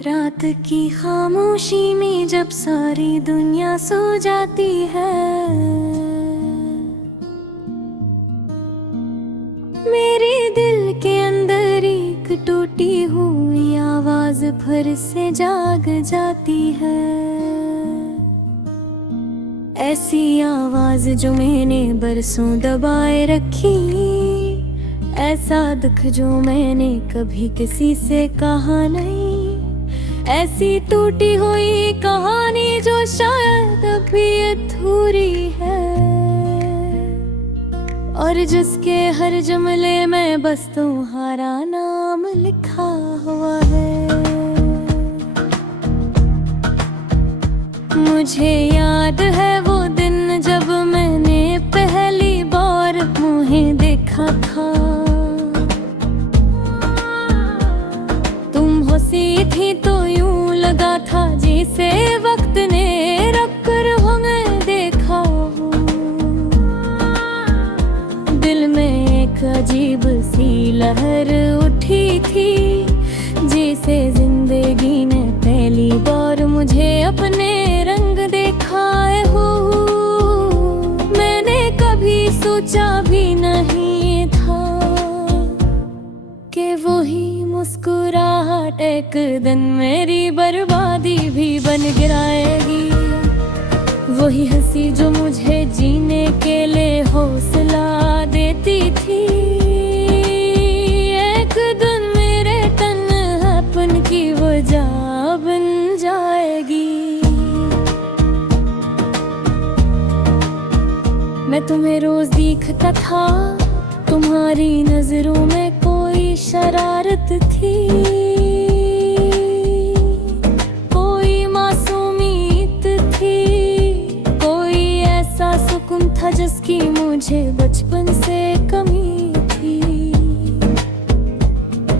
रात की खामोशी में जब सारी दुनिया सो जाती है, मेरे दिल के अंदर एक टूटी हुई आवाज फिर से जाग जाती है। ऐसी आवाज जो मैंने बरसों दबाए रखी, ऐसा दुख जो मैंने कभी किसी से कहा नहीं, ऐसी टूटी हुई कहानी जो शायद अभी अधूरी है, और जिसके हर जुमले में बस तुम्हारा नाम लिखा हुआ है। मुझे याद है वो दिन जब मैंने पहली बार तुम्हें देखा था। तुम हंसी थी तो यूं लगा था जैसे वक्त ने रख कर हमें देखा हो। दिल में एक अजीब सी लहर उठी थी, जैसे जिंदगी ने पहली बार मुझे अपने रंग दिखाए हो। मैंने कभी सोचा भी नहीं था कि वही मुस्कुराहट एक दिन मेरी बर्बादी भी बन गिराएगी। वही हंसी जो मुझे जीने के लिए हौसला देती थी, एक दिन मेरे तन्हापन की वजह बन जाएगी। मैं तुम्हें रोज देखता था, तुम्हारी नजरों में कोई शरारत थी, कोई मासूमियत थी, कोई ऐसा सुकून था जिसकी मुझे बचपन से कमी थी।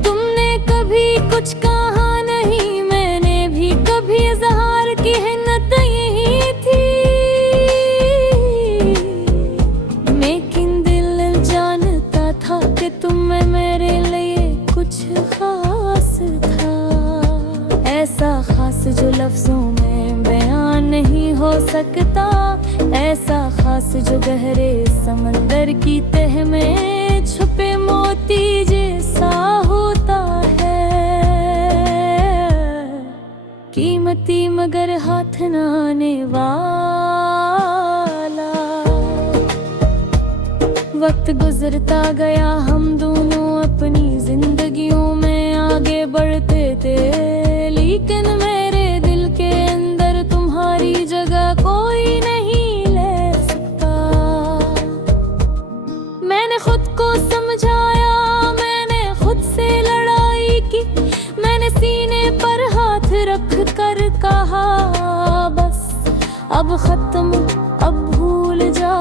तुमने कभी कुछ कहा नहीं, मैंने भी कभी इज़हार की हिम्मत नहीं थी, लेकिन दिल जानता था कि तुम में मेरे लिए कुछ खास था। ऐसा खास जो लफ्जों में बयान नहीं हो सकता, ऐसा खास जो गहरे समंदर की तह में छुपे मोती जैसा होता है। कीमती मगर हाथ न आने वाला। वक्त गुजरता गया, हम दोनों अपनी जिंदगियों में आगे बढ़ते थे, लेकिन मेरे दिल के अंदर तुम्हारी जगह कोई नहीं ले सकता। मैंने खुद को समझाया, मैंने खुद से लड़ाई की, मैंने सीने पर हाथ रख कर कहा बस अब खत्म, अब भूल जा।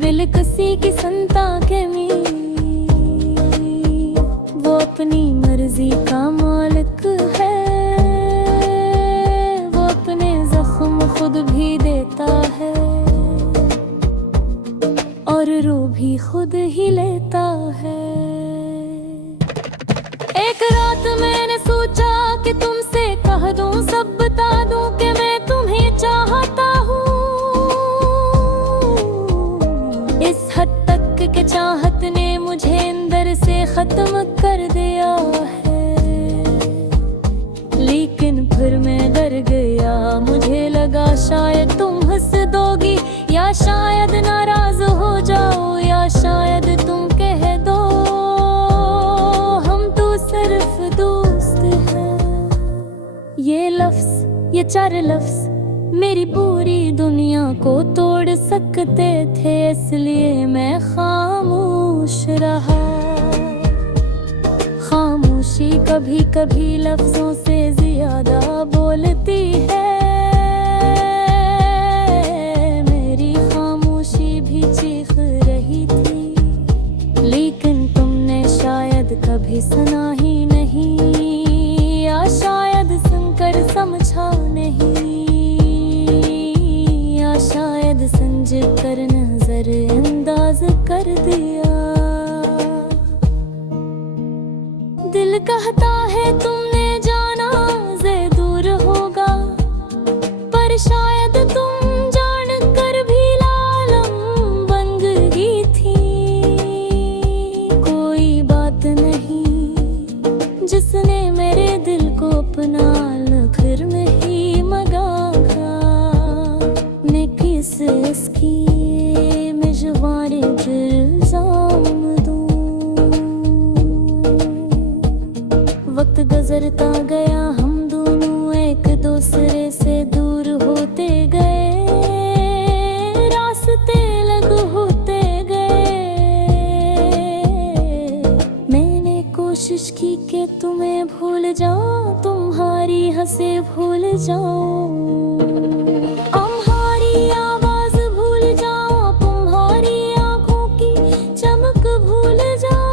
दिल किसी की संता के मी, वो अपनी मर्जी का मालिक है, वो अपने जख्म खुद भी देता है और रो भी खुद ही लेता है। एक रात मैंने सोचा कि तुमसे कह दूं, सब बता दूं कि मैं तुम्हें चाहता हूँ। इस हद तक के चाहत ने मुझे अंदर से खत्म कर दिया है, लेकिन फिर मैं डर गया। मुझे लगा शायद तुम हंस दोगी, या शायद नाराज हो जाओ, या शायद तुम कह दो हम तो सिर्फ दोस्त हैं। ये लफ्ज, ये चार लफ्ज मेरी पूरी दुनिया को तोड़ सकते थे, इसलिए मैं खामोश रहा। खामोशी कभी कभी लफ्जों से ज्यादा बोलती है, मेरी खामोशी भी चीख रही थी, लेकिन तुमने शायद कभी सुना ही नहीं, या शायद सुनकर समझा नहीं, शायद समझ कर नजर अंदाज कर दिया। दिल कहता है तुमने जाना से दूर होगा, पर शायद तुम जान कर भी लालम बन गई थी। कोई बात नहीं जिसने मेरे दिल को अपना फिर में ही मगागा। मैं किस इसकी मेजबानी इल्जाम दूं। वक्त गुजरता गया, हम दोनों एक दूसरे से दूर होते गए, रास्ते अलग होते गए। मैंने कोशिश की कि तुम्हें भूल जाऊं, तुम्हारी हंसे भूल जाऊं, तुम्हारी आवाज भूल जाऊं, तुम्हारी आंखों की चमक भूल जाऊं।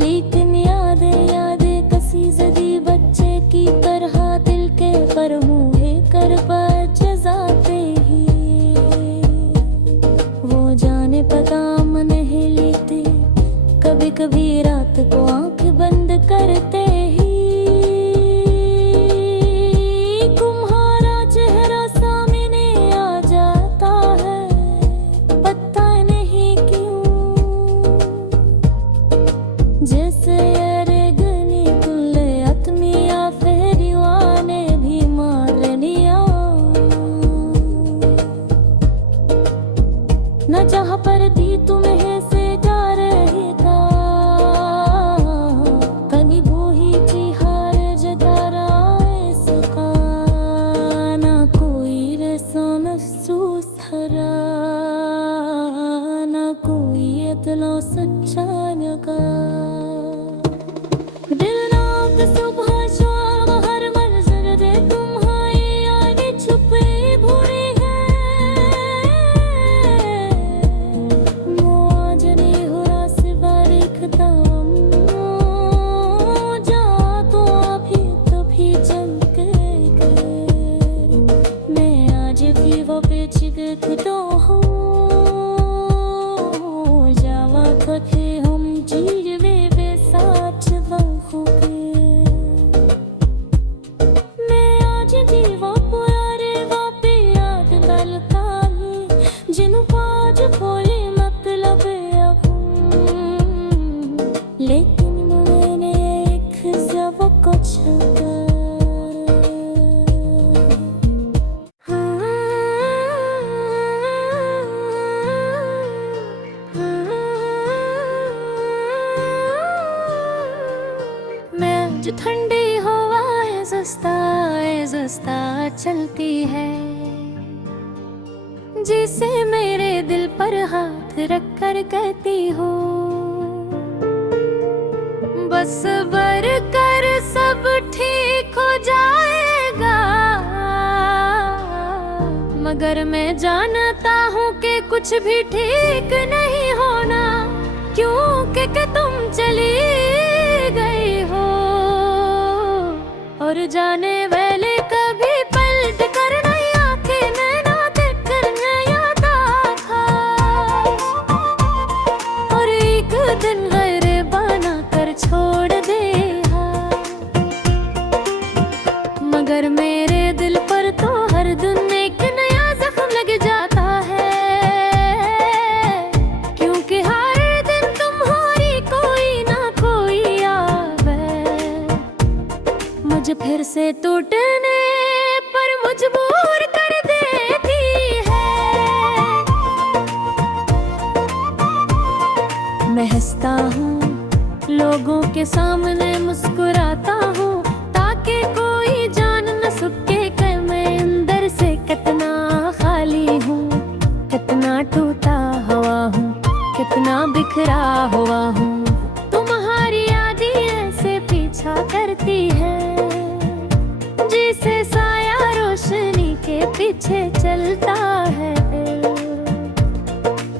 लेकिन यादें कसी जदी बच्चे की तरह दिल के पर मुहे कर बच जाते ही। वो जाने पता मन नहीं लेते, कभी कभी रात को आंख बंद करते ही तुम्हारा चेहरा सामने आ जाता है, पता नहीं क्यों। जैसे अरगनी कुल्ले आत्मिया फिर दीवाने भी मारनिया, न जहाँ पर भी तुम्हें से जा रही था, कनी बोही चिहार जतारा इसका। ना कोई रसा महसूस हरा, ना कोई इतना सच्चा लगा। दिल रात सुबह शाम हर मंजर दे तुम्हारी यादें छुपे भूरे हैं। मुआजनी हो रास बारीकता जा तो अभी तभी चमक गए। मैं आज भी वो बेचिग तो हूँ, जावा कथे हम जीव में साथ बंखों के। मैं आज भी वो पुराने वापे याद नल काली, जिन्हों पाज बोले मतलब अब। लेकिन मैंने एक जब कुछ मैं जो ठंडी हवाएं जस्ता चलती है, जिसे मेरे दिल पर हाथ रख कर कहती हो, बस बर कर सब ठीक हो जाएगा। मगर मैं जानता हूँ कि कुछ भी ठीक नहीं होना, क्योंकि तुम चली गई हो। और जाने वाले कभी पलट कर नहीं आके मैं ना देख कर नया था, और एक दिन गैर बना कर छोड़ दे। मगर मेरे दिल पर तो हर दिन एक नया जख्म लग जाता है, क्योंकि हर दिन तुम्हारी कोई ना कोई आवे मुझे फिर से टूटने पर मजबूर कर देती है। मैं हंसता हूँ लोगों के सामने मुस्कुराता हूँ, ताकि कोई जान न सके कि मैं अंदर से कितना खाली हूँ, कितना टूटा हुआ हूँ, कितना बिखरा हुआ हूँ। तुम्हारी यादें ऐसे पीछा करती है, जिसे साया रोशनी के पीछे चलता है।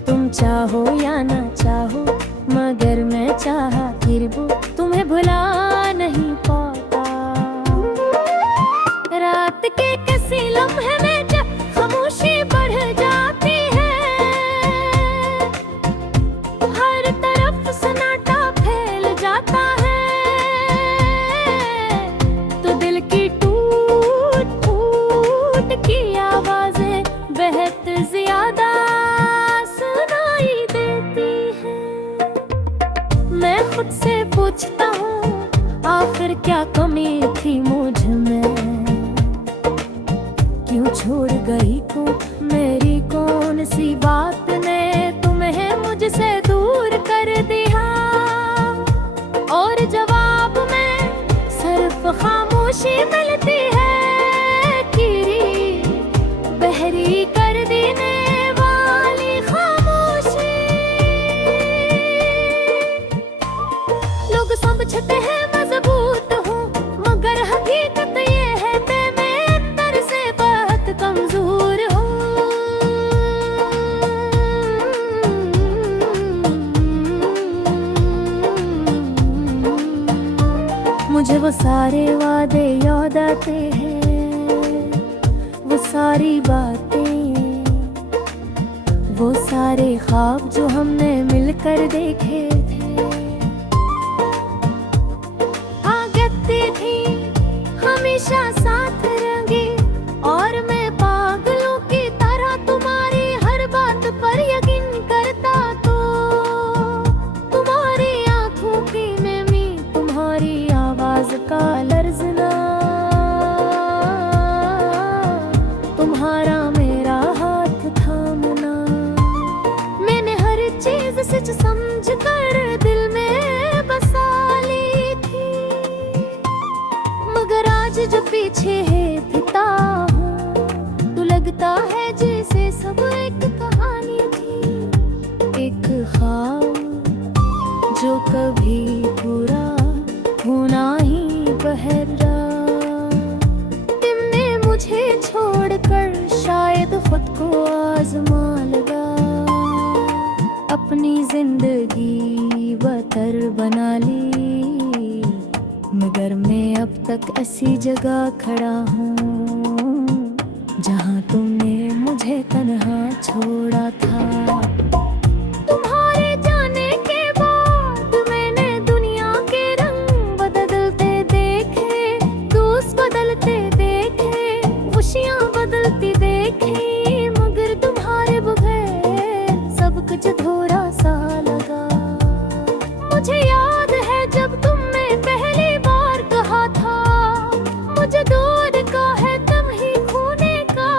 तुम चाहो या ना चाहो, मगर मैं चाहा फिर वो तुम्हें भुला नहीं पाता। रात के किसी लम्हे में जब खामोशी बढ़ जाती है, हर तरफ सन्नाटा छोड़ गई क्यों? मेरी कौन सी बात ने तुम्हें मुझसे दूर कर दिया? और जवाब में सिर्फ खामोशी मिलती है, कीरी बहरी कर देने वाली खामोशी। लोग समझते हैं मजबूत हूँ, मगर हकीकत ये है कि मैं अंदर से बहुत कमजोर हूँ। मुझे वो सारे वादे याद आते हैं, वो सारी बातें, वो सारे ख्वाब जो हमने मिलकर देखे थे। आगती थी हमेशा साथ रहेंगे, और मैं पागलों की तरह तुम्हारी हर बात पर यकीन करता। तो तुम्हारी आंखों की नमी, तुम्हारी आवाज का लर्जना, तुम्हारा मेरा हाथ थामना, मैंने हर चीज सच समझ कर दिल में बसा ली थी। मगर आज जो पीछे है दिखता हूँ, तो लगता है जैसे सब एक कहानी थी, एक ख्वाब जो कभी पूरा होना ही पहरा। तुमने मुझे छोड़कर शायद खुद को आजमा लगा, अपनी जिंदगी बदतर बना ली। मगर मैं अब तक ऐसी जगह खड़ा हूँ जहाँ तुमने मुझे तन्हा छोड़ा था। तुम्हारे जाने के बाद मैंने दुनिया के रंग बदलते देखे, दोस्त बदलते देखे, खुशियाँ बदलती देखी, मगर तुम्हारे बगैर सब कुछ थोड़ा सा लगा। मुझे याद है जब तुमने पहली बार कहा था, मुझे दूर का है तुम ही खोने का।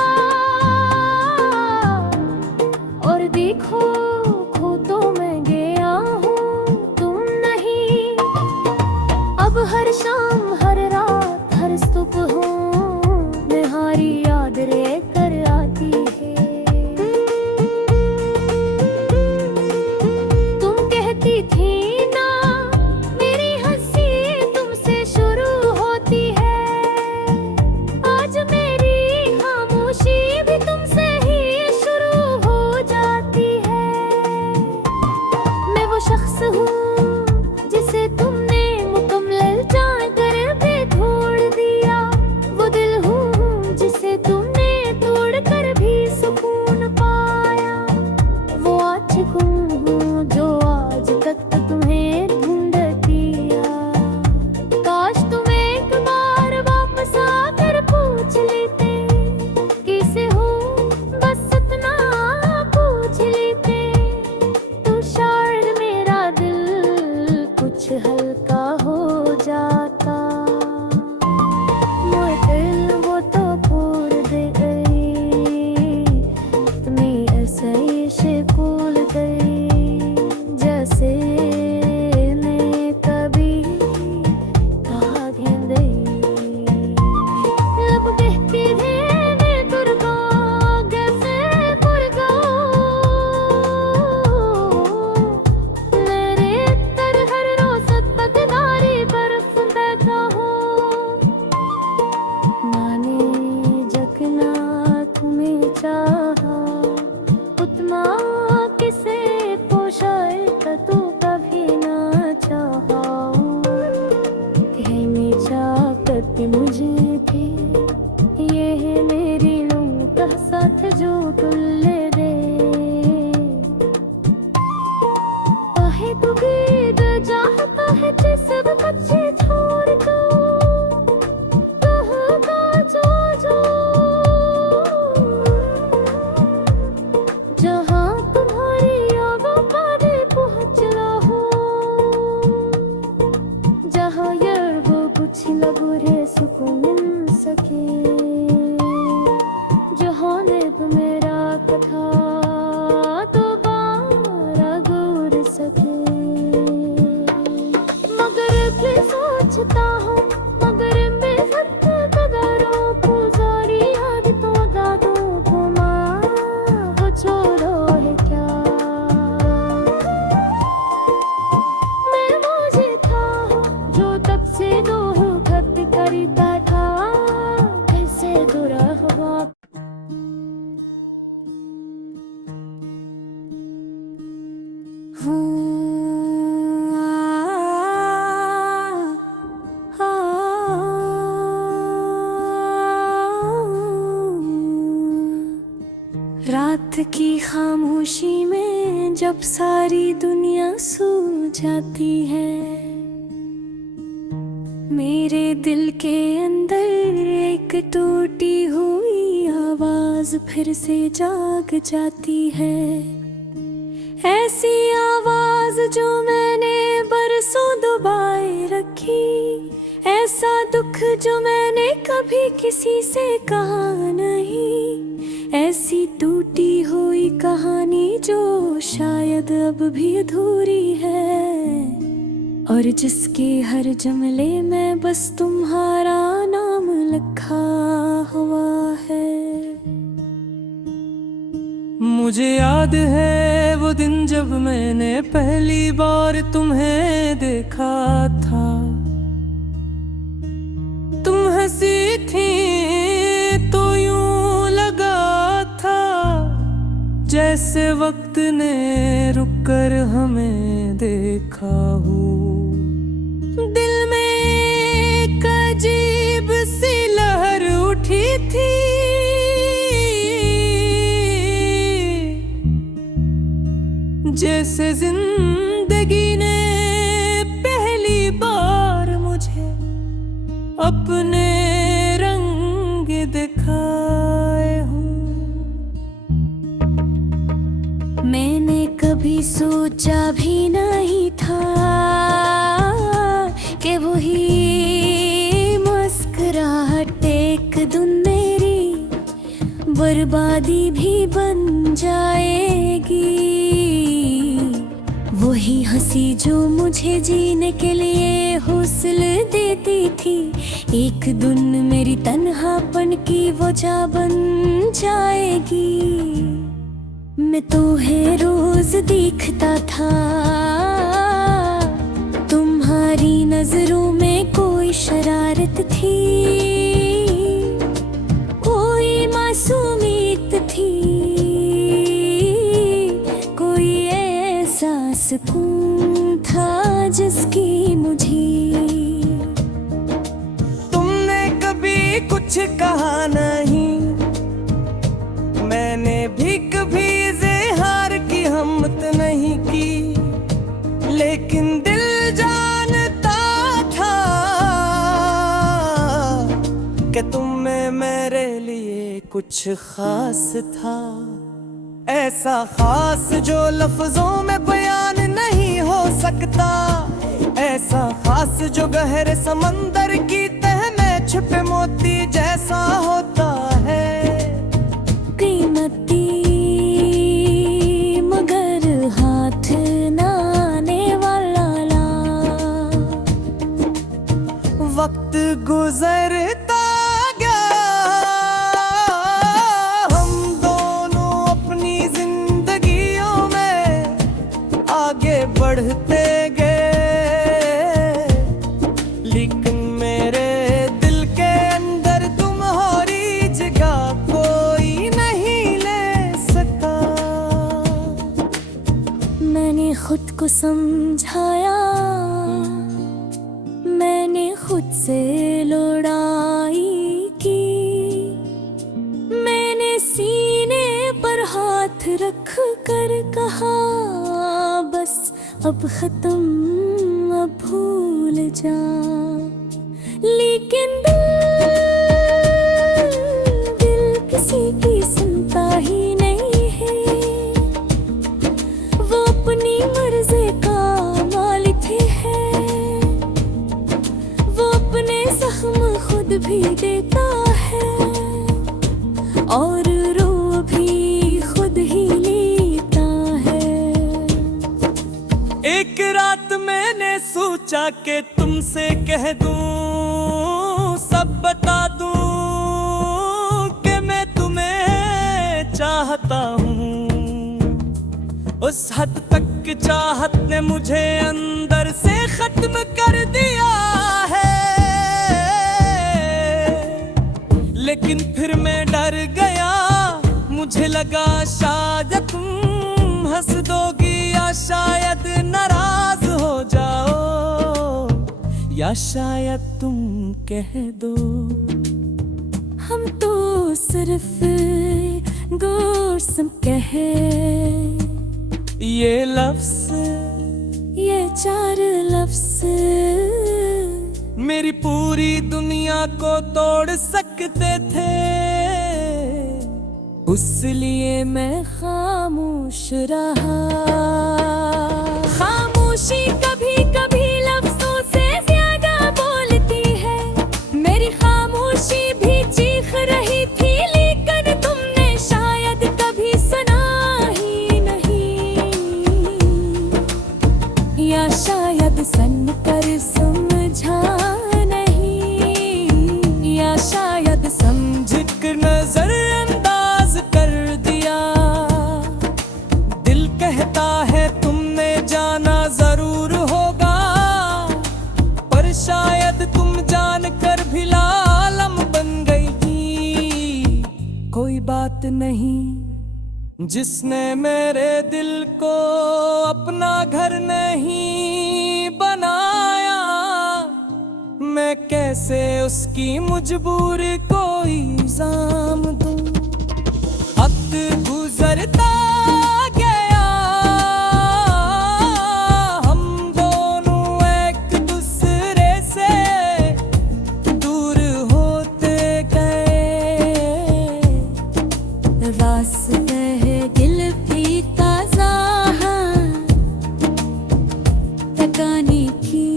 और देखो खो तो मैं गया हूँ, तुम नहीं। अब हर शाम हर रात हर सुबह हूँ, तुम्हारी याद रे कर आती है। तुम कहती थी ना मेरी हंसी तुमसे शुरू होती है, आज मेरी खामोशी भी तुमसे ही शुरू हो जाती है। मैं वो शख्स हूँ जिसे तुमने मुकम्मल जान कर भी छोड़ दिया, वो दिल हूँ जिसे तुमने तोड़ कर भी सुकून पाया। वो आशिक हूँ जो आज तक तुम्हें ढूंढती आ। काश तुम एक बार वापस आकर पूछ लेते कैसे हो, बस इतना पूछ लेते, तो शायद मेरा दिल कुछ हल्का हो जाता। मोए दिल वो तो फोड़ दे गई, तुम्हें ऐसे ही शिकूल गई, जैसे ने कभी कहा गई। लब कहती थी मैं दुर्गा कैसे भूल गऊं, मेरे तर हर रोज तकदारी बर्फ देता हूँ। माने जगना तुम्हें चाहा, उतना किसे पोशाए तू कभी ना चाहा। कहने चाह करती मुझे भी, ये है मेरी लूं का साथ जो तुल्ले दे। काहे तू गीत चाहता है जिस बच्चे छोड़ दो, कहता जो जहाँ तुम्हारी आवाज़ पर पहुँच ला हो, जहाँ यार वो कुछ लगो रे सुकून मिल सके, जो रात की खामोशी में जब सारी दुनिया सो जाती है, मेरे दिल के अंदर एक टूटी हुई आवाज फिर से जाग जाती है। ऐसी आवाज जो मैंने बरसों दबाए रखी, ऐसा दुख जो मैंने कभी किसी से कहा नहीं, ऐसी टूटी हुई कहानी जो शायद अब भी अधूरी है, और जिसके हर जुमले में बस तुम्हारा नाम लिखा हुआ है। मुझे याद है वो दिन जब मैंने पहली बार तुम्हें देखा था। तुम हंसी थी तो यूं लगा था जैसे वक्त ने रुककर हमें देखा हो। दिल में एक अजीब सी लहर उठी थी, जैसे जिंदगी ने पहली बार मुझे अपने रंग दिखाए हों। मैंने कभी सोचा भी नहीं था कि वही मुस्कुराहट एक दिन मेरी बर्बादी भी बन जाएगी। वही हंसी जो मुझे जीने के लिए हौसला देती थी, एक दिन मेरी तन्हापन की वजह बन जाएगी। मैं तुम्हें रोज देखता था, तुम्हारी नजरों में कोई शरारत थी, कोई मासूमियत थी, कोई ऐसा सुकून था जिसकी मुझे। तुमने कभी कुछ कहा नहीं, मैंने भी कभी इज़हार की हिम्मत नहीं की, लेकिन दिल जानता था कि तुम में मेरे लिए कुछ खास था। ऐसा खास जो लफ्जों में बयान नहीं हो सकता, ऐसा खास जो गहरे समंदर की तह में छुपे मोती जैसा होता है। कीमती मगर हाथ ना आने वाला ला, वक्त गुजरता गया, हम दोनों अपनी जिंदगियों में आगे बढ़ते गए, लेकिन मेरे दिल के अंदर तुम्हारी जगह कोई नहीं ले सका। मैंने खुद को समझाया, मैंने खुद से लड़ाई की, मैंने सीने पर हाथ रख कर कहा बस अब खत्म, अब भूल जा। लेकिन दिल किसी की सुनता ही नहीं है, वो अपनी मर्जी का मालिक है, वो अपने जख्म खुद भी देता है और रो भी खुद ही लेता है। एक रात मैंने सोचा कि तुमसे कह दूं, सब बता दूं कि मैं तुम्हें चाहता हूँ। उस हद तक चाहत ने मुझे अंदर से खत्म कर दिया है, लेकिन फिर मैं डर गया, मुझे लगा शायद तुम हंस दोगी या शायद नाराज हो जाओ, या शायद तुम कह दो हम तो सिर्फ गुस्म कहे। ये लफ्ज, ये 4 लफ्ज मेरी पूरी दुनिया को तोड़ सकते थे। उस लिए मैं खामोश रहा। खामोशी कभी कभी लफ्जों से ज्यादा बोलती है। मेरी खामोशी भी चीख रही थी, लेकिन तुमने शायद कभी सुना ही नहीं, या शायद सुनकर समझा नहीं, या शायद समझ कर नजरअंदाज कर दिया। दिल कहता है तुमने जाना जरूर होगा, पर शायद तुम जानकर भी लालम बन गई। कोई बात नहीं, जिसने मेरे दिल को अपना घर नहीं बनाया, मैं कैसे उसकी मजबूरी को इल्जाम दूं। वक्त गुजरता गया, हम दोनों एक दूसरे से दूर होते गए। रास्ते दिल भी ताजा तकाने की,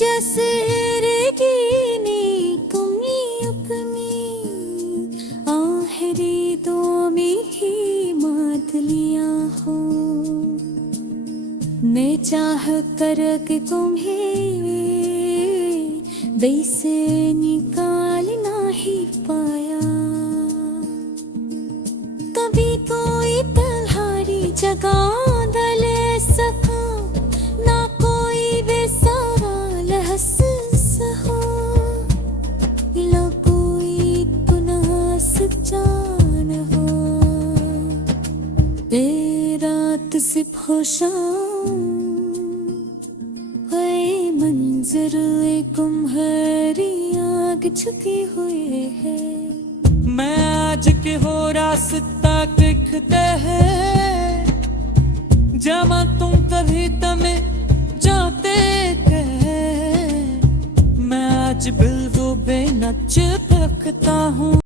जैसे रेगिनी कुमी अपनी आखिरी दो में ही मादलियां हो। मैं चाह कर के तुम्हें वैसे निकाल ना ही पाया। कभी कोई तलहारी जगह ले सका, ना कोई बेसवाल हंस हो, ना कोई गुनाह जान हो। रात से शाम है मंजर कुम्हारी आग झुकी हुई है। मैं आज के हो रास्ता दिखते हैं, जमा तुम कभी तमे जाते कहे। मैं आज बिल्वो बेनच तकता हूँ।